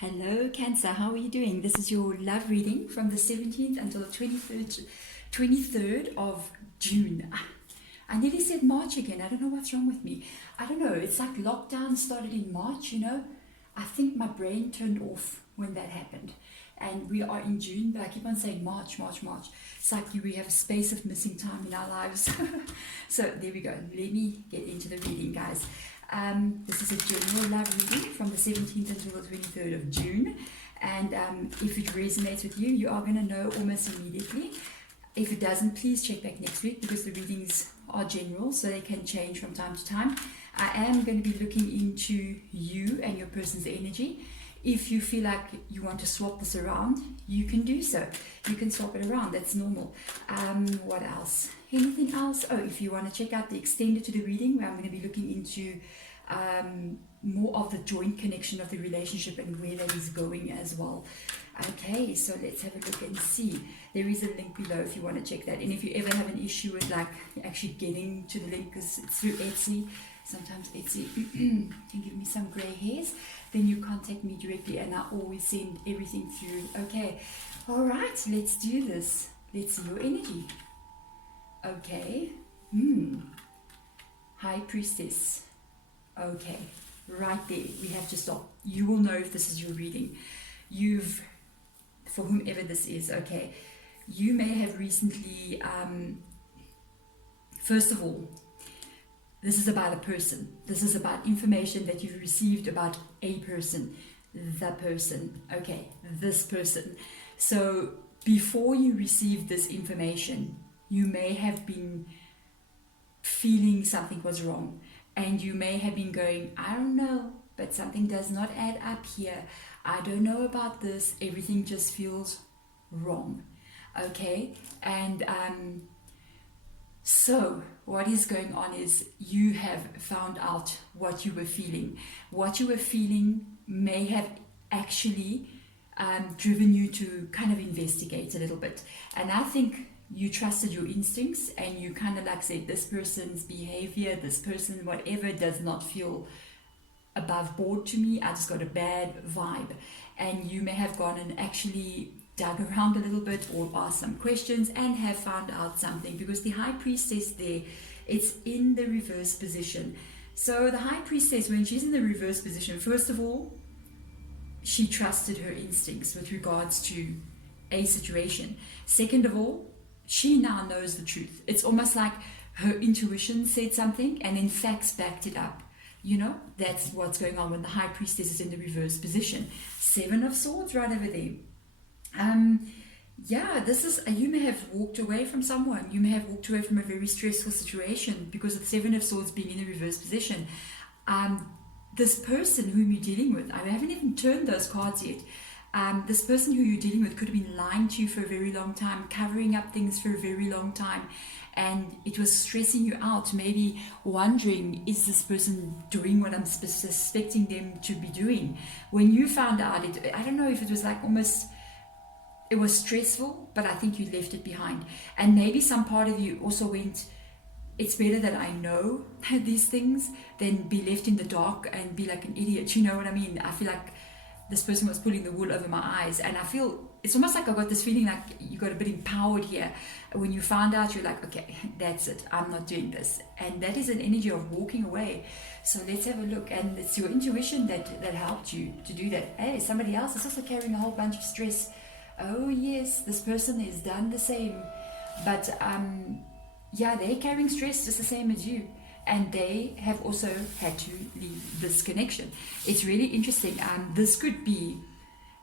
Hello Cancer, how are you doing? This is your love reading from the 17th until the 23rd of June. I nearly said March again. I don't know what's wrong with me. I don't know. It's like lockdown started in March, you know. I think my brain turned off when that happened. And we are in June, but I keep on saying March, March, March. It's like we have a space of missing time in our lives. So there we go. Let me get into the reading, guys. This is a general love reading from the 17th until the 23rd of June. And if it resonates with you, you are going to know almost immediately. If it doesn't, please check back next week because the readings are general, so they can change from time to time. I am going to be looking into you and your person's energy. If you feel like you want to swap this around, you can do so. You can swap it around. That's normal. What else? Anything else? Oh, if you want to check out the extended to the reading, where I'm going to be looking into more of the joint connection of the relationship and where that is going as well. Okay, so let's have a look and see. There is a link below if you want to check that. And if you ever have an issue with like actually getting to the link because it's through Etsy, sometimes Etsy can give me some gray hairs, then you contact me directly and I always send everything through. Okay, all right, let's do this. Let's see your energy. Okay, High Priestess. Okay, right there, we have to stop. You will know if this is your reading. For whomever this is, okay, you may have recently, first of all, this is about a person. This is about information that you've received about a person, the person, okay, this person. So before you received this information, you may have been feeling something was wrong. And you may have been going, I don't know, but something does not add up here. I don't know about this. Everything just feels wrong. Okay? And so what is going on is you have found out what you were feeling. What you were feeling may have actually driven you to kind of investigate a little bit. And I think you trusted your instincts and you kind of like said, this person's behavior, this person, whatever, does not feel above board to me. I just got a bad vibe. And you may have gone and actually dug around a little bit or asked some questions and have found out something, because the High Priestess there, it's in the reverse position. So the High Priestess, when she's in the reverse position, first of all, she trusted her instincts with regards to a situation. Second of all, she now knows the truth. It's almost like her intuition said something and in facts backed it up. You know, that's what's going on when the High Priestess is in the reverse position. Seven of Swords right over there. Yeah, this is, you may have walked away from someone. You may have walked away from a very stressful situation because of the Seven of Swords being in the reverse position. This person whom you're dealing with, I haven't even turned those cards yet. This person who you're dealing with could have been lying to you for a very long time, covering up things for a very long time, and it was stressing you out, maybe wondering, is this person doing what I'm suspecting them to be doing? When you found out, I don't know if it was like almost, it was stressful, but I think you left it behind. And maybe some part of you also went, it's better that I know these things than be left in the dark and be like an idiot, you know what I mean? I feel like this person was pulling the wool over my eyes, and I feel it's almost like I got this feeling like you got a bit empowered here. When you found out, you're like, okay, that's it, I'm not doing this. And that is an energy of walking away. So let's have a look. And it's your intuition that helped you to do that. Hey, somebody else is also carrying a whole bunch of stress. Oh yes, this person has done the same, but yeah, they're carrying stress just the same as you. And they have also had to leave this connection. It's really interesting. This could be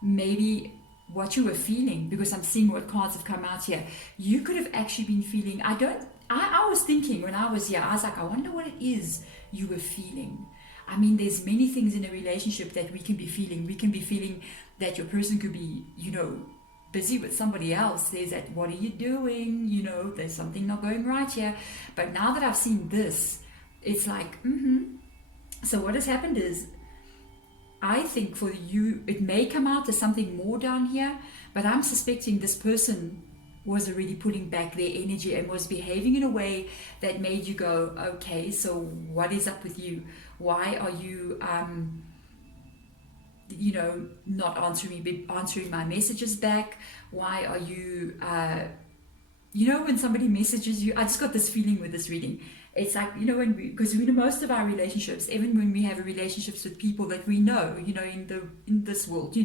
maybe what you were feeling, because I'm seeing what cards have come out here. You could have actually been feeling, I was thinking when I was here, I was like, I wonder what it is you were feeling. I mean, there's many things in a relationship that we can be feeling. We can be feeling that your person could be, you know, busy with somebody else. There's that, what are you doing? You know, there's something not going right here. But now that I've seen this, it's like, So what has happened is, I think for you, it may come out as something more down here, but I'm suspecting this person was already pulling back their energy and was behaving in a way that made you go, okay, so what is up with you? Why are you, not answering my messages back? Why are you, when somebody messages you, I just got this feeling with this reading. It's like, because most of our relationships, even when we have relationships with people that we know, in this world,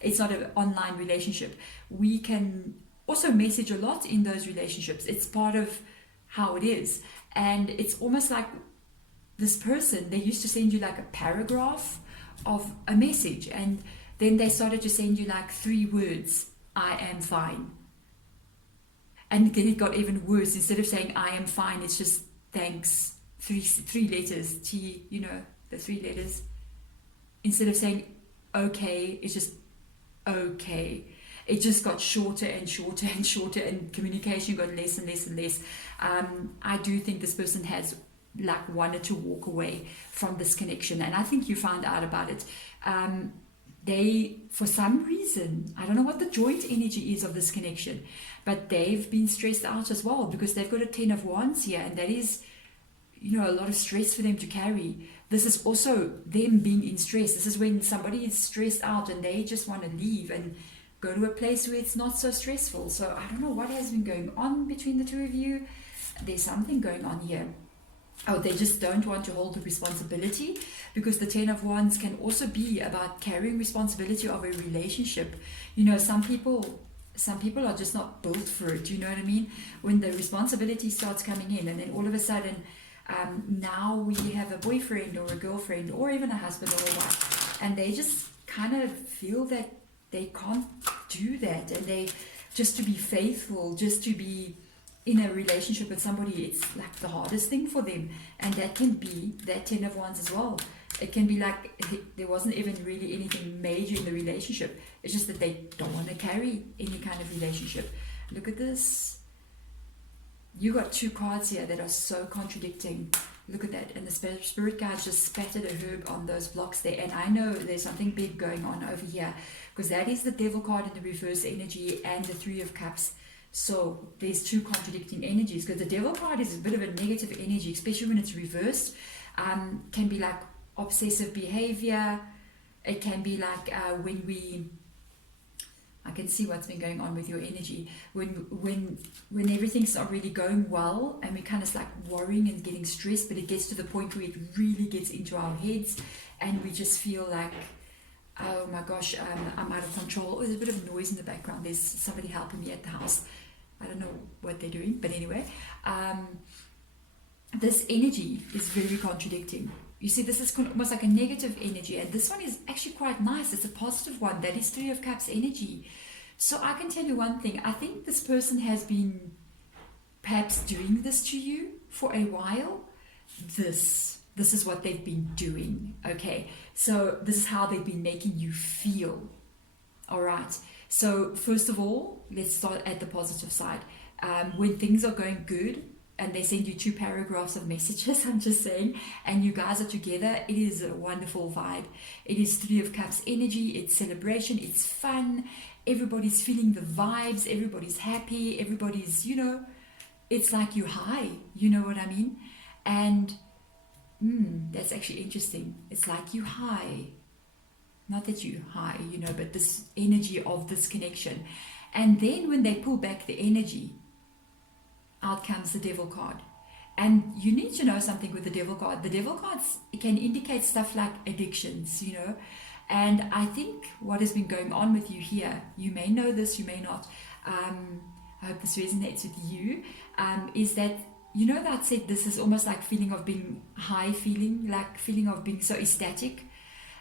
it's not an online relationship. We can also message a lot in those relationships. It's part of how it is. And it's almost like this person, they used to send you like a paragraph of a message, and then they started to send you like 3 words: I am fine. And then it got even worse. Instead of saying I am fine, it's just thanks, three letters, T, the 3 letters. Instead of saying okay, it's just okay. It just got shorter and shorter and shorter, and communication got less and less and less. I do think this person has like wanted to walk away from this connection, and I think you found out about it. They, for some reason, I don't know what the joint energy is of this connection, but they've been stressed out as well, because they've got a 10 of Wands here, and that is, a lot of stress for them to carry. This is also them being in stress. This is when somebody is stressed out and they just want to leave and go to a place where it's not so stressful. So I don't know what has been going on between the two of you. There's something going on here. Oh, they just don't want to hold the responsibility, because the 10 of Wands can also be about carrying responsibility of a relationship. Some people are just not built for it. You know what I mean? When the responsibility starts coming in, and then all of a sudden, now we have a boyfriend or a girlfriend or even a husband or a wife, and they just kind of feel that they can't do that, and they just to be faithful, just to be in a relationship with somebody, it's like the hardest thing for them. And that can be that 10 of Wands as well. It can be like there wasn't even really anything major in the relationship. It's just that they don't want to carry any kind of relationship. Look at this. You got 2 cards here that are so contradicting. Look at that. And the spirit guides just spattered a herb on those blocks there. And I know there's something big going on over here, because that is the Devil card in the reverse energy and the 3 of Cups. So there's 2 contradicting energies, because the Devil card is a bit of a negative energy, especially when it's reversed. Can be like obsessive behavior. It can be like I can see what's been going on with your energy. When everything's not really going well, and we kind of like worrying and getting stressed, but it gets to the point where it really gets into our heads, and we just feel like, oh my gosh, I'm out of control. Oh, there's a bit of noise in the background. There's somebody helping me at the house. I don't know what they're doing, but anyway, this energy is very contradicting. You see, this is almost like a negative energy, and this one is actually quite nice. It's a positive one. That is 3 of Cups energy. So I can tell you one thing. I think this person has been perhaps doing this to you for a while. This is what they've been doing. Okay, so this is how they've been making you feel. All right. So first of all, let's start at the positive side. When things are going good and they send you 2 paragraphs of messages, I'm just saying, and you guys are together, it is a wonderful vibe. It is 3 of Cups energy. It's celebration. It's fun. Everybody's feeling the vibes. Everybody's happy. Everybody's, it's like you're high. You know what I mean? And that's actually interesting. It's like you high. Not that you high, but this energy of this connection. And then when they pull back the energy, out comes the Devil card. And you need to know something with the Devil card. The Devil cards can indicate stuff like addictions, And I think what has been going on with you here, you may know this, you may not. I hope this resonates with you, is that, that I said this is almost like feeling of being high, feeling of being so ecstatic.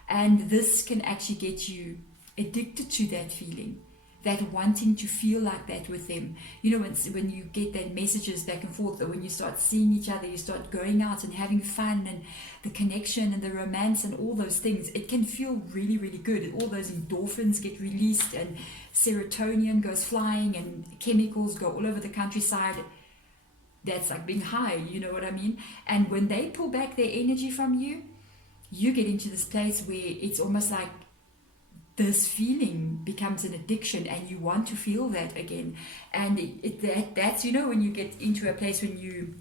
And this can actually get you addicted to that feeling, that wanting to feel like that with them. When you get that messages back and forth, or when you start seeing each other, you start going out and having fun, and the connection and the romance and all those things, it can feel really, really good. And all those endorphins get released, and serotonin goes flying, and chemicals go all over the countryside. That's like being high, you know what I mean? And when they pull back their energy from you, you get into this place where it's almost like this feeling becomes an addiction, and you want to feel that again. And that's when you get into a place when you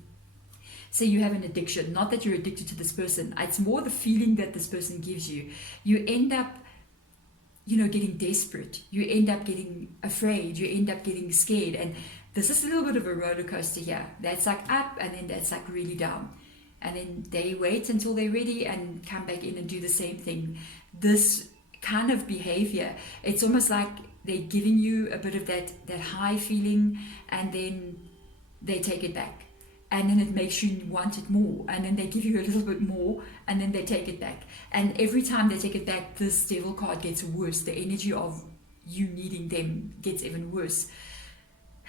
say you have an addiction, not that you're addicted to this person, it's more the feeling that this person gives you. You end up getting desperate. You end up getting afraid. You end up getting scared. And this is a little bit of a roller coaster here. That's like up, and then that's like really down. And then they wait until they're ready and come back in and do the same thing. This kind of behavior, it's almost like they're giving you a bit of that high feeling, and then they take it back. And then it makes you want it more, and then they give you a little bit more, and then they take it back. And every time they take it back, this devil card gets worse. The energy of you needing them gets even worse.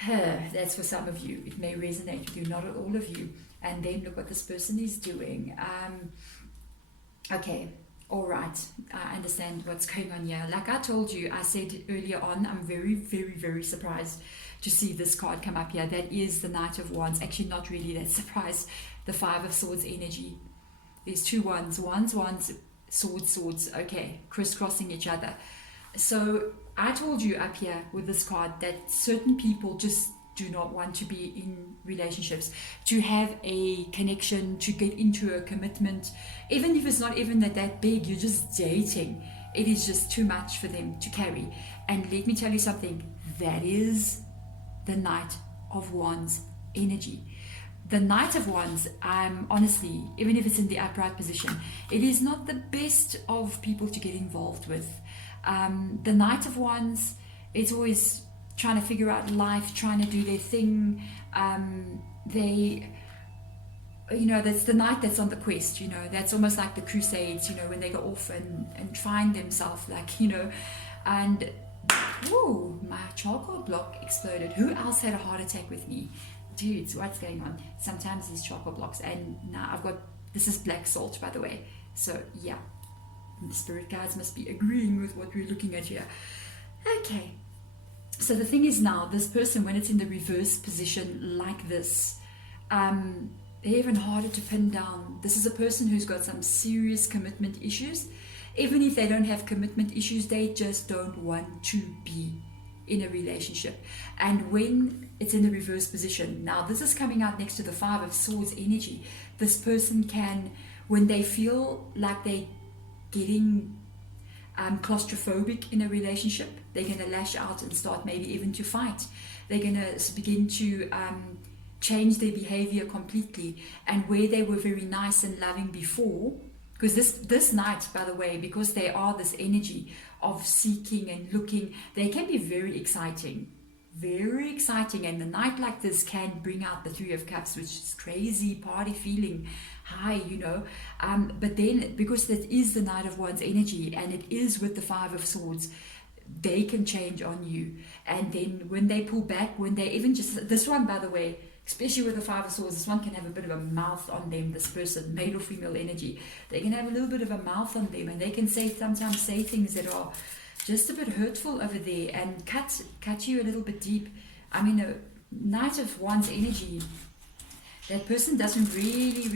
That's for some of you. It may resonate with you, not all of you. And then look what this person is doing. Okay, all right. I understand what's going on here. Like I told you, I said earlier on, I'm very, very, very surprised to see this card come up here. That is the Knight of Wands. Actually, not really that surprised. The Five of Swords energy. There's two wands. Wands, swords. Okay, crisscrossing each other. So I told you up here with this card that certain people just do not want to be in relationships, to have a connection, to get into a commitment, even if it's not even that big. You're just dating. It is just too much for them to carry. And let me tell you something. That is the Knight of Wands energy. The Knight of Wands, honestly, even if it's in the upright position, it is not the best of people to get involved with. The Knight of Wands, it's always trying to figure out life, trying to do their thing. That's the knight that's on the quest, that's almost like the Crusades, when they go off and find themselves, and whoa, my charcoal block exploded. Who else had a heart attack with me? Dudes, what's going on? Sometimes these charcoal blocks, and now this is black salt, by the way. So yeah, the spirit guides must be agreeing with what we're looking at here. Okay, so the thing is, now this person, when it's in the reverse position like this, they're even harder to pin down. This is a person who's got some serious commitment issues. Even if they don't have commitment issues, they just don't want to be in a relationship. And when it's in the reverse position, now this is coming out next to the Five of Swords energy. This person can, when they feel like they're getting claustrophobic in a relationship, they're going to lash out and start maybe even to fight. They're going to begin to change their behavior completely. And where they were very nice and loving before, because this night, by the way, because they are this energy of seeking and looking, they can be very exciting. Very exciting. And the night like this can bring out the Three of Cups, which is crazy party feeling high, but then because that is the Knight of Wands energy, and it is with the Five of Swords, they can change on you. And then when they pull back, when they even just, this one, by the way, especially with the Five of Swords, this one can have a bit of a mouth on them, this person, male or female energy. They can have a little bit of a mouth on them, and they can sometimes say things that are just a bit hurtful over there and cut you a little bit deep. I mean, a Knight of Wands energy, that person doesn't really,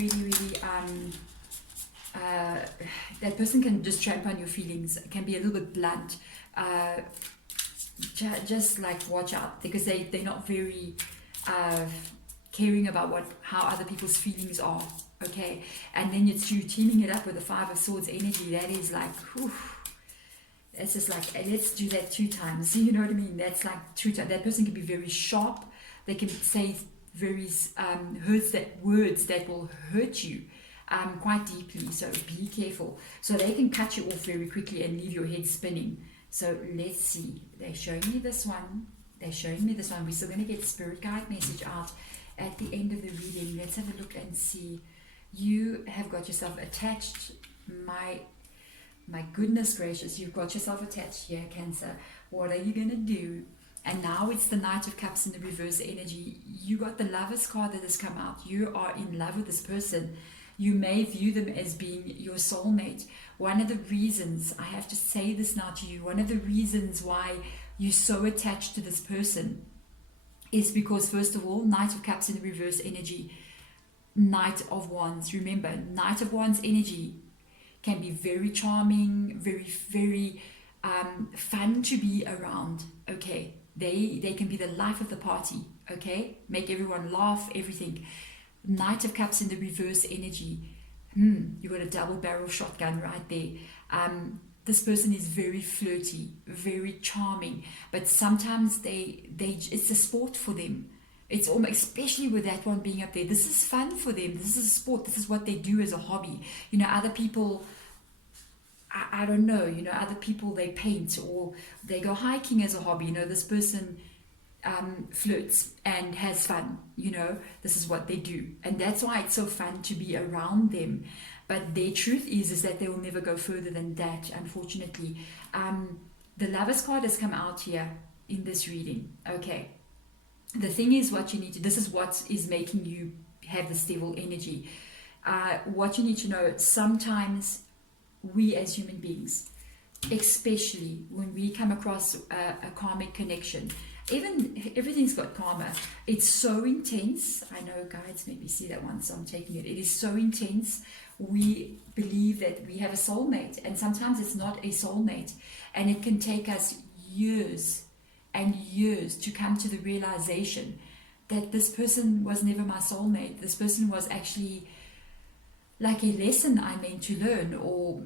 that person can just tramp on your feelings, can be a little bit blunt. Just like watch out, because they're not very caring about how other people's feelings are, okay? And then it's you teaming it up with the Five of Swords energy. That is like, whew, it's just like, let's do that 2 times. You know what I mean? That's like 2 times. That person can be very sharp. They can say very words that will hurt you quite deeply. So be careful. So they can cut you off very quickly and leave your head spinning. So let's see. They're showing me this one. We're still going to get spirit guide message out at the end of the reading. Let's have a look and see. You have got yourself attached. My goodness gracious, you've got yourself attached here, Cancer. What are you going to do? And now it's the Knight of Cups in the reverse energy. You got the Lover's card that has come out. You are in love with this person. You may view them as being your soulmate. One of the reasons, I have to say this now to you, one of the reasons why you're so attached to this person is because, first of all, Knight of Cups in the reverse energy, Knight of Wands. Remember, Knight of Wands energy can be very charming, very, very fun to be around, okay? They can be the life of the party, okay? Make everyone laugh, everything. Knight of Cups in the reverse energy. You got a double barrel shotgun right there. this person is very flirty, very charming, but sometimes it's a sport for them. It's almost, especially with that one being up there, this is fun for them. This is a sport. This is what they do as a hobby. Other people, I don't know, other people, they paint or they go hiking as a hobby. This person flirts and has fun. This is what they do. And that's why it's so fun to be around them. But their truth is that they will never go further than that, unfortunately. The Lovers card has come out here in this reading. Okay. The thing is, this is what is making you have this devil energy. What you need to know, sometimes we as human beings, especially when we come across a karmic connection, even everything's got karma, it's so intense. I know guides maybe see that one, so I'm taking it. It is so intense. We believe that we have a soulmate, and sometimes it's not a soulmate, and it can take us years and years to come to the realization that this person was never my soulmate. This person was actually like a lesson I meant to learn, or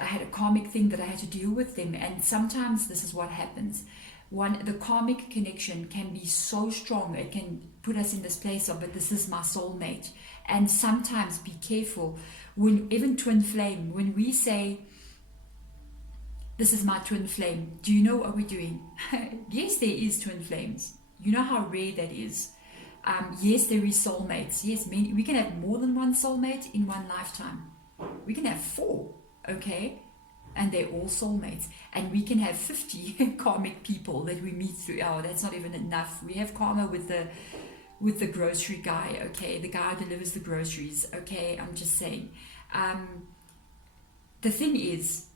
I had a karmic thing that I had to deal with them. And sometimes this is what happens. The karmic connection can be so strong, it can put us in this place of, but this is my soulmate. And sometimes be careful when, even twin flame, when we say this is my twin flame, do you know what we're doing? Yes, there is twin flames. You know how rare that is. Yes, there is soulmates. Yes, we can have more than one soulmate in one lifetime. We can have 4, okay? And they're all soulmates. And we can have 50 karmic people that we meet through. Oh, that's not even enough. We have karma with the grocery guy, okay? The guy who delivers the groceries, okay? I'm just saying. The thing is,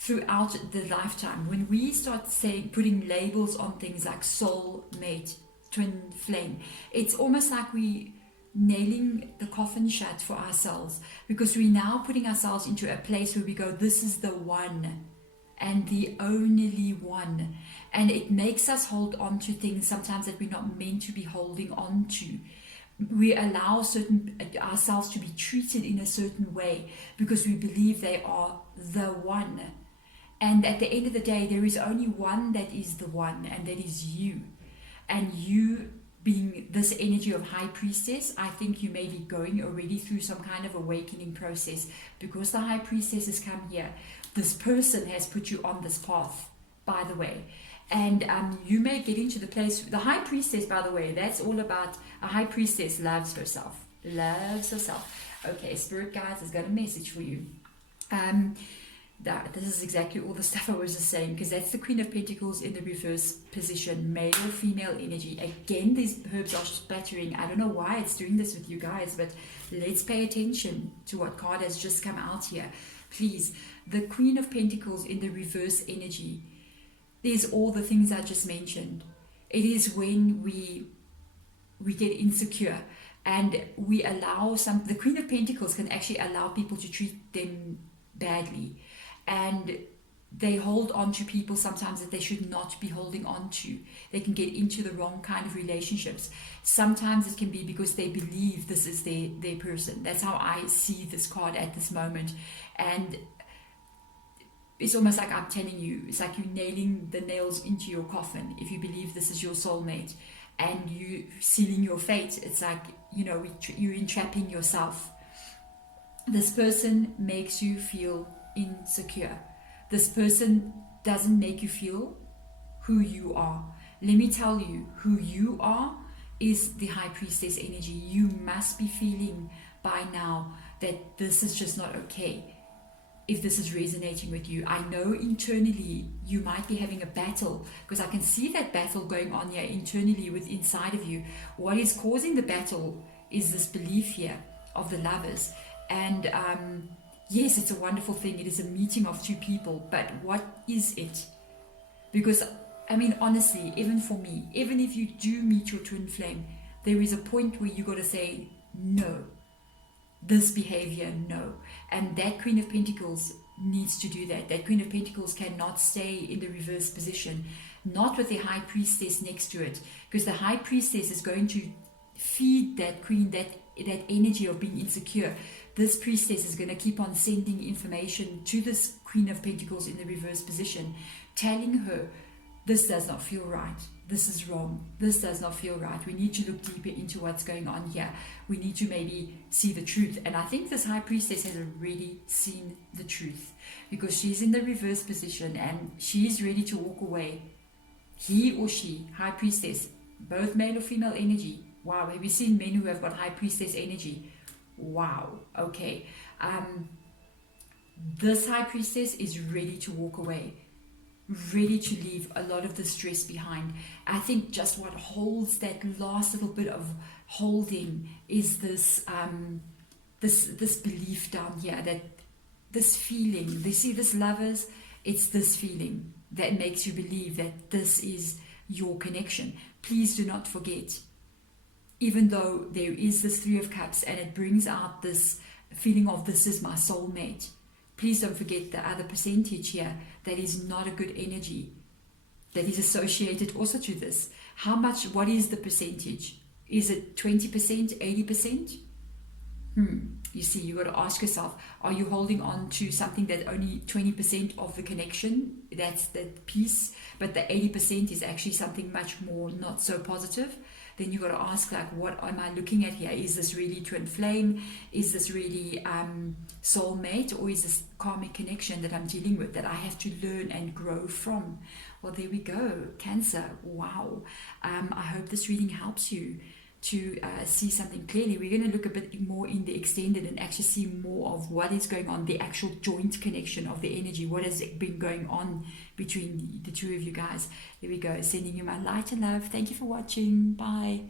throughout the lifetime, when we start putting labels on things like soul mate, twin flame, it's almost like we nailing the coffin shut for ourselves, because we're now putting ourselves into a place where we go, this is the one and the only one, and it makes us hold on to things sometimes that we're not meant to be holding on to. We allow ourselves to be treated in a certain way because we believe they are the one. And at the end of the day, there is only one that is the one, and that is you. And you being this energy of high priestess, I think you may be going already through some kind of awakening process, because the high priestess has come here. This person has put you on this path, by the way. And you may get into the place, the high priestess, by the way, that's all about, a high priestess loves herself. Okay, Spirit Guides has got a message for you. This is exactly all the stuff I was just saying, because that's the Queen of Pentacles in the reverse position, male or female energy. Again, these herbs are splattering. I don't know why it's doing this with you guys, but let's pay attention to what card has just come out here. Please, the Queen of Pentacles in the reverse energy. There's all the things I just mentioned. It is when we get insecure and we allow the Queen of Pentacles can actually allow people to treat them badly. And they hold on to people sometimes that they should not be holding on to. They can get into the wrong kind of relationships. Sometimes it can be because they believe this is their person. That's how I see this card at this moment. And it's almost like I'm telling you, it's like you nailing the nails into your coffin. If you believe this is your soulmate and you sealing your fate, it's like, you're entrapping yourself. This person makes you feel insecure. This person doesn't make you feel who you are. Let me tell you, who you are is the High Priestess energy. You must be feeling by now that this is just not okay. If this is resonating with you, I know internally you might be having a battle, because I can see that battle going on here internally inside of you. What is causing the battle is this belief here of the Lovers. And yes, it's a wonderful thing. It is a meeting of two people, but what is it? Because, honestly, even for me, even if you do meet your twin flame, there is a point where you got to say, no, this behavior, no. And that Queen of Pentacles needs to do that. That Queen of Pentacles cannot stay in the reverse position, not with the High Priestess next to it, because the High Priestess is going to feed that Queen that energy of being insecure. this priestess is going to keep on sending information to this Queen of Pentacles in the reverse position, telling her, this does not feel right. This is wrong. This does not feel right. We need to look deeper into what's going on here. We need to maybe see the truth. And I think this High Priestess has already seen the truth, because she's in the reverse position and she's ready to walk away. He or she, High Priestess, both male or female energy. Wow, have you seen men who have got High Priestess energy? Wow, okay. This High Priestess is ready to walk away, ready to leave a lot of the stress behind. I think just what holds that last little bit of holding is this this belief down here, that this feeling, they see this lovers, it's this feeling that makes you believe that this is your connection. Please do not forget, even though there is this Three of Cups and it brings out this feeling of this is my soulmate, please don't forget the other percentage here that is not a good energy that is associated also to this. How much, what is the percentage? Is it 20%, 80%? You see, you got to ask yourself, are you holding on to something that only 20% of the connection, that's the piece, but the 80% is actually something much more not so positive? Then you got to ask, like, what am I looking at here? Is this really twin flame? Is this really soulmate? Or is this karmic connection that I'm dealing with that I have to learn and grow from? Well, there we go. Cancer. Wow. I hope this reading helps you to see something clearly. We're going to look a bit more in the extended and actually see more of what is going on, the actual joint connection of the energy, what has been going on between the two of you guys. There we go. Sending you my light and love. Thank you for watching. Bye.